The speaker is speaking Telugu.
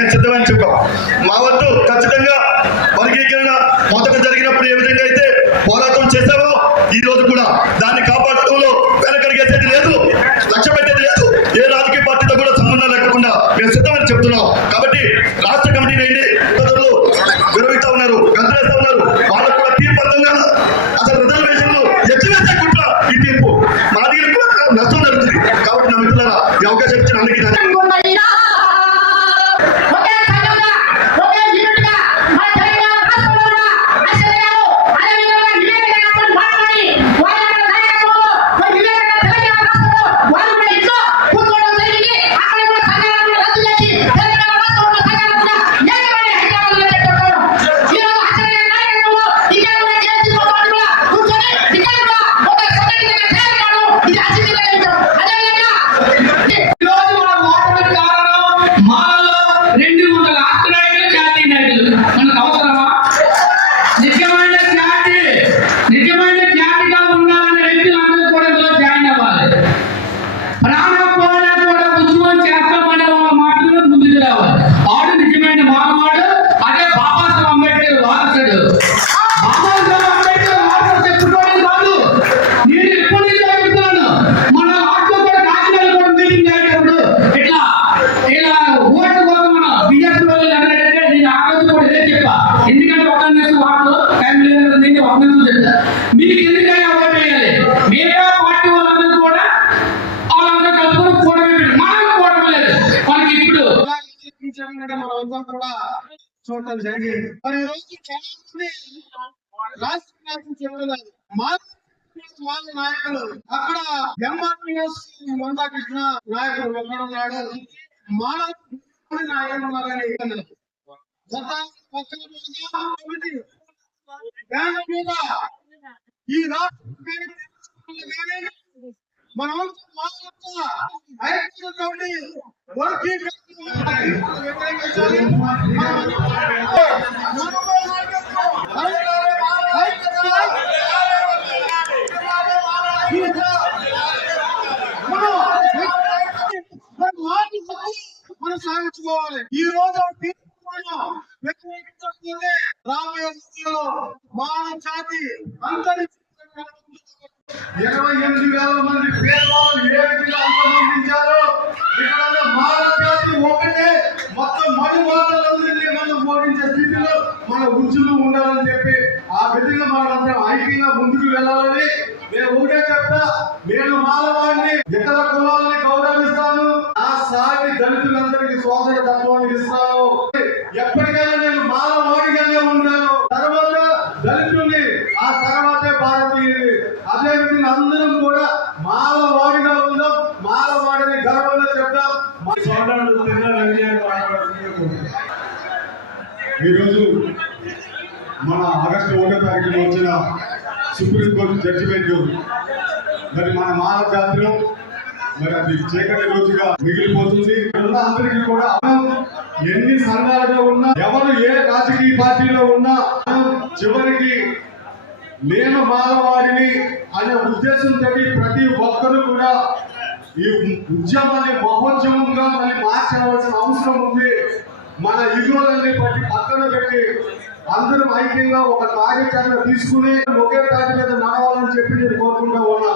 నేను చెప్పాం. మా వద్దు ఖచ్చితంగా వర్గీకరణ మొదట జరిగినప్పుడు ఏ విధంగా అయితే పోరాటం చేశామో ఈ రోజు కూడా దాన్ని కాపాడటంలో వెనకడిగేసేది లేదు లక్ష్య పెట్టేది లేదు. ఏ రాజకీయ పార్టీతో కూడా సంబంధం లేకుండా మేము సిద్ధమని చెప్తున్నాం. కాబట్టి రాష్ట్ర కమిటీ నుండి చూపించాలంటే మన అందరం కూడా చూడటం జరిగింది. మరి ఈ రోజు చాలా మంది రాష్ట్ర నాయకులు వాళ్ళ నాయకులు అక్కడ ఎంఆర్పిఎస్ మందాకృష్ణ నాయకుడు ఒకడున్నాడు మానవ నాయకులు ఉన్నారని మీద ఈ రాష్ట్ర మనం ఐదు మనం సాగించుకోవాలి ఈ రోజు తీర్పును వ్యతిరేకించకపోతే మానవ జాతి అంతరించి ఇరవై ఎనిమిది వేల మంది పేదవాళ్ళు ఏ విధంగా అంతమందించారో ఇక్కడ మానవ జాతి ఒకటే మొత్తం మడి మాత్రం మన ఉచ్చులు ఉండాలని చెప్పి ఆ విధంగా మనం అందరం ఐక్యంగా ముందుకు వెళ్ళాలని నేను ఒకటే చెప్తా. నేను మానవాడిని ఇతర కులాలని గౌరవిస్తాను. ఆ సాటి దళితులందరికీ సోదర తత్వాన్ని ఇస్తాను. ఎప్పటికైనా నేను మానవాడిగానే ఉంటాను. తర్వాత దళితుల్ని ఆ తర్వాతే భారతీయుని అదే విధంగా అందరం కూడా మానవాడిగా ఉందాం. మానవాడిని గర్వంగా చెప్తాం సోదరుడు తిన్న మాట్లాడుతున్నారు. ఈరోజు మన ఆగస్టు ఒకటో తారీఖున వచ్చిన సుప్రీంకోర్టు జడ్జిమెంట్. మరి మన మానవ జాతిలో మరి అది చీకటి రోజుగా మిగిలిపోతుంది. ఉన్న అందరికీ కూడా మనం ఎన్ని సంఘాలుగా ఉన్నా ఎవరు ఏ రాజకీయ పార్టీలో ఉన్నా మనం చివరికి నేను మానవాడిని అనే ఉద్దేశంతో ప్రతి ఒక్కరు కూడా ఈ ఉద్యమాన్ని బహోద్యమంగా మళ్ళీ మార్చవలసిన అవసరం ఉంది. మన ఇగోలన్నీ అందరూ ఐక్యంగా ఒక కార్యాచరణ తీసుకుని ఒకే తాటి మీద నడవాలని చెప్పి నేను కోరుకుంటా ఉన్నా.